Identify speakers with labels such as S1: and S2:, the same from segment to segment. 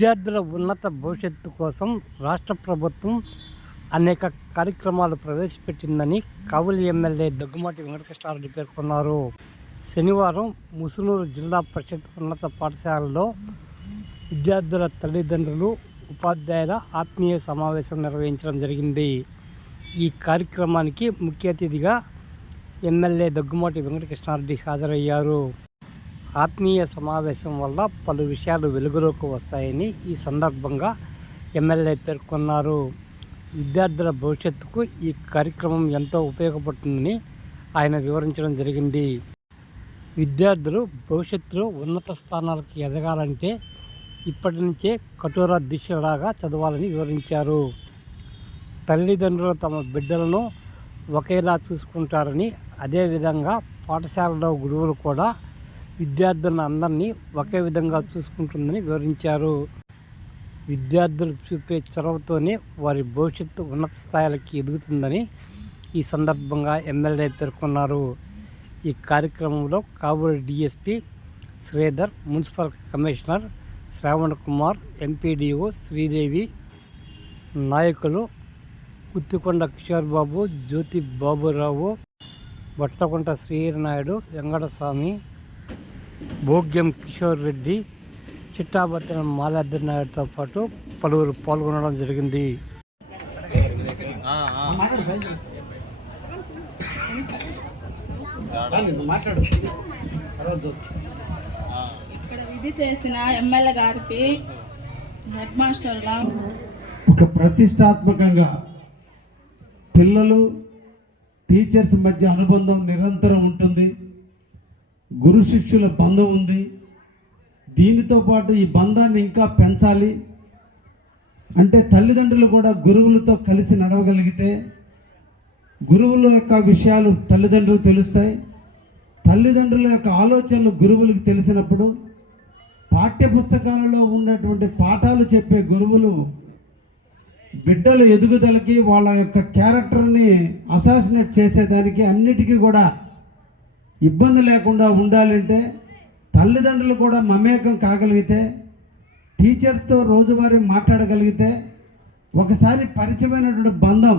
S1: విద్యార్థుల ఉన్నత భవిష్యత్తు కోసం రాష్ట్ర ప్రభుత్వం అనేక కార్యక్రమాలు ప్రవేశపెట్టిందని కావలి ఎమ్మెల్యే దగ్గుమాటి వెంకటకృష్ణారెడ్డి పేర్కొన్నారు. శనివారం ముసునూరు జిల్లా పరిషత్ ఉన్నత పాఠశాలలో విద్యార్థుల తల్లిదండ్రులు ఉపాధ్యాయుల ఆత్మీయ సమావేశం నిర్వహించడం జరిగింది. ఈ కార్యక్రమానికి ముఖ్య అతిథిగా ఎమ్మెల్యే దగ్గుమాటి వెంకటకృష్ణారెడ్డి హాజరయ్యారు. ఆత్మీయ సమావేశం వల్ల పలు విషయాలు వెలుగులోకి వస్తాయని ఈ సందర్భంగా ఎమ్మెల్యే పేర్కొన్నారు. విద్యార్థుల భవిష్యత్తుకు ఈ కార్యక్రమం ఎంతో ఉపయోగపడుతుందని ఆయన వివరించడం జరిగింది. విద్యార్థులు భవిష్యత్తులో ఉన్నత స్థానాలకు ఎదగాలంటే ఇప్పటి నుంచే కఠోర దీక్షలాగా చదవాలని వివరించారు. తల్లిదండ్రులు తమ బిడ్డలను ఒకేలా చూసుకుంటారని అదేవిధంగా పాఠశాలలో గురువులు కూడా విద్యార్థులను అందరినీ ఒకే విధంగా చూసుకుంటుందని వివరించారు. విద్యార్థులు చూపే చొరవతోనే వారి భవిష్యత్తు ఉన్నత స్థాయిలకి ఎదుగుతుందని ఈ సందర్భంగా ఎమ్మెల్యే పేర్కొన్నారు. ఈ కార్యక్రమంలో కాబూరి DSP Sridhar municipal commissioner Shravan Kumar MPDO Sridevi నాయకులు గుత్తికొండ కిషోర్ బాబు జ్యోతి బాబురావు బట్టకొంట శ్రీనాయుడు వెంకటస్వామి భోగ్యం కిషోర్ రెడ్డి చిట్టాబత్తిన మాలాద్రి నాయుడుతో పాటు పలువురు పాల్గొనడం జరిగింది.
S2: మాట్లాడు
S3: ఇక్కడ విధి చేసిన ఎమ్మెల్యే గారికి హెడ్ మాస్టర్గా
S2: ఒక ప్రతిష్టాత్మకంగా పిల్లలు టీచర్స్ మధ్య అనుబంధం నిరంతరం ఉంటుంది. గురు శిష్యుల బంధం ఉంది. దీనితో పాటు ఈ బంధాన్ని ఇంకా పెంచాలి. అంటే తల్లిదండ్రులు కూడా గురువులతో కలిసి నడవగలిగితే గురువుల యొక్క విషయాలు తల్లిదండ్రులు తెలుస్తాయి. తల్లిదండ్రుల యొక్క ఆలోచనలు గురువులకు తెలిసినప్పుడు పాఠ్య పుస్తకాలలో ఉన్నటువంటి పాఠాలు చెప్పే గురువులు బిడ్డల ఎదుగుదలకి వాళ్ళ యొక్క క్యారెక్టర్ని అసాసినేట్ చేసేదానికి అన్నిటికీ కూడా ఇబ్బంది లేకుండా ఉండాలంటే తల్లిదండ్రులు కూడా మమేకం కాగలిగితే టీచర్స్తో రోజువారీ మాట్లాడగలిగితే ఒకసారి పరిచయమైనటువంటి బంధం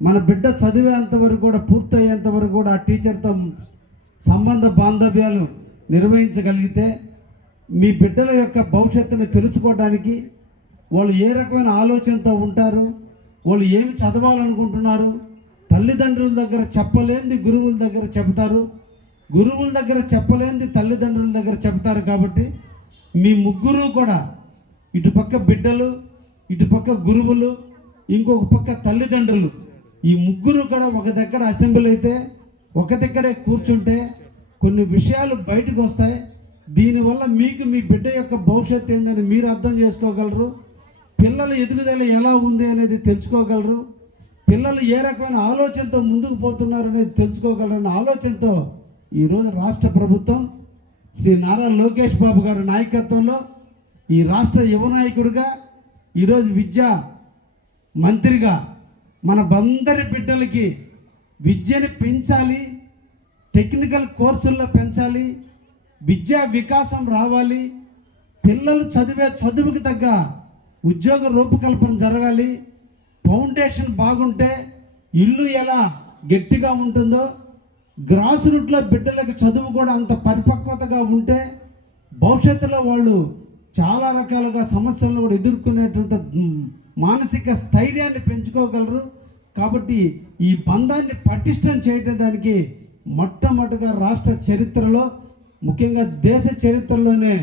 S2: మన బిడ్డ చదివేంత వరకు కూడా పూర్తయ్యేంత వరకు కూడా ఆ టీచర్తో సంబంధ బాంధవ్యాలు నిర్వహించగలిగితే మీ బిడ్డల యొక్క భవిష్యత్తుని తెలుసుకోవడానికి వాళ్ళు ఏ రకమైన ఆలోచనతో ఉంటారు వాళ్ళు ఏమి చదవాలనుకుంటున్నారు తల్లిదండ్రుల దగ్గర చెప్పలేని గురువుల దగ్గర చెబుతారు గురువుల దగ్గర చెప్పలేనిది తల్లిదండ్రుల దగ్గర చెబుతారు కాబట్టి మీ ముగ్గురు కూడా ఇటుపక్క బిడ్డలు ఇటుపక్క గురువులు ఇంకొక పక్క తల్లిదండ్రులు ఈ ముగ్గురు కూడా ఒక దగ్గర అసెంబ్లీ అయితే ఒక దగ్గరే కూర్చుంటే కొన్ని విషయాలు బయటకు వస్తాయి. దీనివల్ల మీకు మీ బిడ్డ యొక్క భవిష్యత్తు ఏందని మీరు అర్థం చేసుకోగలరు. పిల్లల ఎదుగుదల ఎలా ఉంది అనేది తెలుసుకోగలరు. పిల్లలు ఏ రకమైన ఆలోచనతో ముందుకు పోతున్నారు అనేది తెలుసుకోగలరన్న ఆలోచనతో ఈరోజు రాష్ట్ర ప్రభుత్వం శ్రీ నారా లోకేష్ బాబు గారి నాయకత్వంలో ఈ రాష్ట్ర యువ నాయకుడిగా ఈరోజు విద్యా మంత్రిగా మన బందరి బిడ్డలకి విద్యని పెంచాలి టెక్నికల్ కోర్సుల్లో పెంచాలి విద్యా వికాసం రావాలి పిల్లలు చదివే చదువుకి తగ్గ ఉద్యోగ రూపకల్పన జరగాలి ఫౌండేషన్ బాగుంటే ఇల్లు ఎలా గట్టిగా ఉంటుందో గ్రాస్ రూట్లో బిడ్డలకు చదువు కూడా అంత పరిపక్వతగా ఉంటే భవిష్యత్తులో వాళ్ళు చాలా రకాలుగా సమస్యలను కూడా ఎదుర్కొనేటంత మానసిక స్థైర్యాన్ని పెంచుకోగలరు. కాబట్టి ఈ బంధాన్ని పటిష్టం చేయటం దానికి మొట్టమొదటిగా రాష్ట్ర చరిత్రలో ముఖ్యంగా దేశ చరిత్రలోనే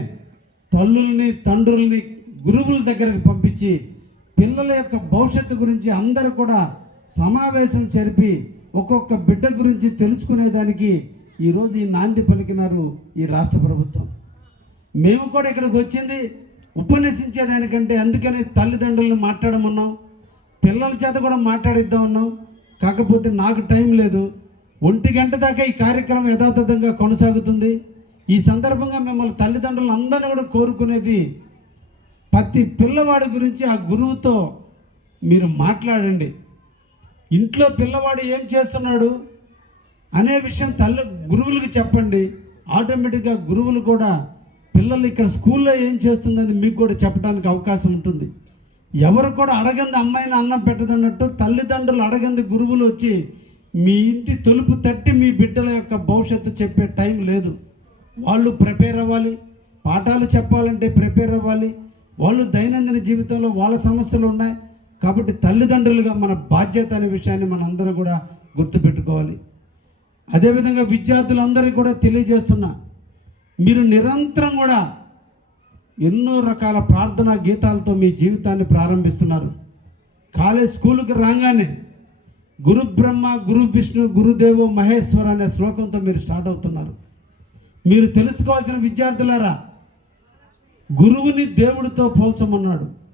S2: తల్లుల్ని తండ్రుల్ని గురువుల దగ్గరకు పంపించి పిల్లల యొక్క భవిష్యత్తు గురించి అందరూ కూడా సమావేశం జరిపి ఒక్కొక్క బిడ్డ గురించి తెలుసుకునేదానికి ఈరోజు ఈ నాంది పలికినారు ఈ రాష్ట్ర ప్రభుత్వం. మేము కూడా ఇక్కడికి వచ్చింది ఉపన్యసించేదానికంటే అందుకని తల్లిదండ్రులను మాట్లాడమన్నాం పిల్లల చేత కూడా మాట్లాడిద్దాం ఉన్నాం కాకపోతే నాకు టైం లేదు. ఒంటి గంట దాకా ఈ కార్యక్రమం యథాతథంగా కొనసాగుతుంది. ఈ సందర్భంగా మిమ్మల్ని తల్లిదండ్రులు అందరినీ కూడా కోరుకునేది ప్రతి పిల్లవాడి గురించి ఆ గురువుతో మీరు మాట్లాడండి. ఇంట్లో పిల్లవాడు ఏం చేస్తున్నాడు అనే విషయం తల్లి గురువులకు చెప్పండి. ఆటోమేటిక్గా గురువులు కూడా పిల్లలు ఇక్కడ స్కూల్లో ఏం చేస్తుందని మీకు కూడా చెప్పడానికి అవకాశం ఉంటుంది. ఎవరు కూడా అడగంది అమ్మాయిని అన్నం పెట్టదన్నట్టు తల్లిదండ్రులు అడగంది గురువులు వచ్చి మీ ఇంటి తలుపు తట్టి మీ బిడ్డల యొక్క భవిష్యత్తు చెప్పే టైం లేదు. వాళ్ళు ప్రిపేర్ అవ్వాలి. పాఠాలు చెప్పాలంటే ప్రిపేర్ అవ్వాలి. వాళ్ళు దైనందిన జీవితంలో వాళ్ళ సమస్యలు ఉన్నాయి. కాబట్టి తల్లిదండ్రులుగా మన బాధ్యత అనే విషయాన్ని మనందరం కూడా గుర్తుపెట్టుకోవాలి. అదేవిధంగా విద్యార్థులందరికీ కూడా తెలియజేస్తున్నా మీరు నిరంతరం కూడా ఎన్నో రకాల ప్రార్థనా గీతాలతో మీ జీవితాన్ని ప్రారంభిస్తున్నారు. కాలేజ్ స్కూల్కి రాగానే గురు బ్రహ్మ గురు విష్ణు గురుదేవో మహేశ్వర అనే శ్లోకంతో మీరు స్టార్ట్ అవుతున్నారు. మీరు తెలుసుకోవాల్సిన విద్యార్థులారా గురువుని దేవుడితో పోల్చమన్నాడు.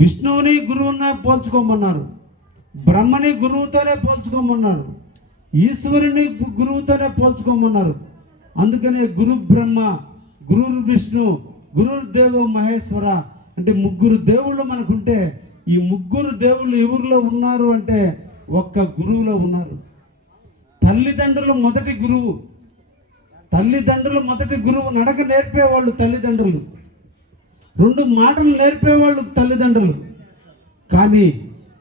S2: విష్ణువుని గురువుని పోల్చుకోమన్నారు. బ్రహ్మని గురువుతోనే పోల్చుకోమన్నారు. ఈశ్వరుని గురువుతోనే పోల్చుకోమన్నారు. అందుకనే గురు బ్రహ్మ గురు విష్ణు గురు దేవ మహేశ్వర అంటే ముగ్గురు దేవుళ్ళు మనకుంటే ఈ ముగ్గురు దేవుళ్ళు ఎవరిలో ఉన్నారు అంటే ఒక్క గురువులో ఉన్నారు. తల్లిదండ్రులు మొదటి గురువు. తల్లిదండ్రులు మొదటి గురువు నడక నేర్పేవాళ్ళు తల్లిదండ్రులు. రెండు మాటలు నేర్పేవాళ్ళు తల్లిదండ్రులు. కానీ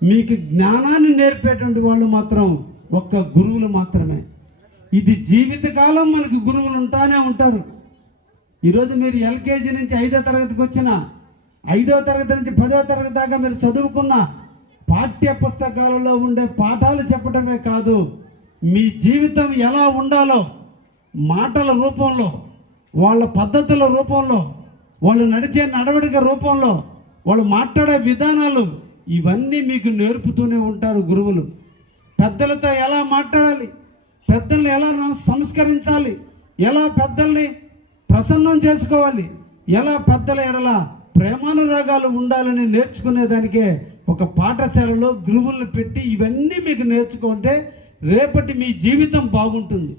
S2: మీకు జ్ఞానాన్ని నేర్పేటువంటి వాళ్ళు మాత్రం ఒక్క గురువులు మాత్రమే. ఇది జీవితకాలం మనకి గురువులు ఉంటానే ఉంటారు. ఈరోజు మీరు ఎల్కేజీ నుంచి ఐదో తరగతికి వచ్చిన ఐదో తరగతి నుంచి పదో తరగతి దాకా మీరు చదువుకున్న పాఠ్య పుస్తకాలలో ఉండే పాఠాలు చెప్పడమే కాదు మీ జీవితం ఎలా ఉండాలో మాటల రూపంలో వాళ్ళ పద్ధతుల రూపంలో వాళ్ళు నడిచే నడవడిక రూపంలో వాళ్ళు మాట్లాడే విధానాలు ఇవన్నీ మీకు నేర్పుతూనే ఉంటారు గురువులు. పెద్దలతో ఎలా మాట్లాడాలి? పెద్దల్ని ఎలా న- సంస్కరించాలి? ఎలా పెద్దల్ని ప్రసన్నం చేసుకోవాలి? ఎలా పెద్దల ఎడల ప్రేమానురాగాలు ఉండాలని నేర్చుకునేదానికే ఒక పాఠశాలలో గురువులను పెట్టి ఇవన్నీ మీకు నేర్చుకుంటే రేపటి మీ జీవితం బాగుంటుంది.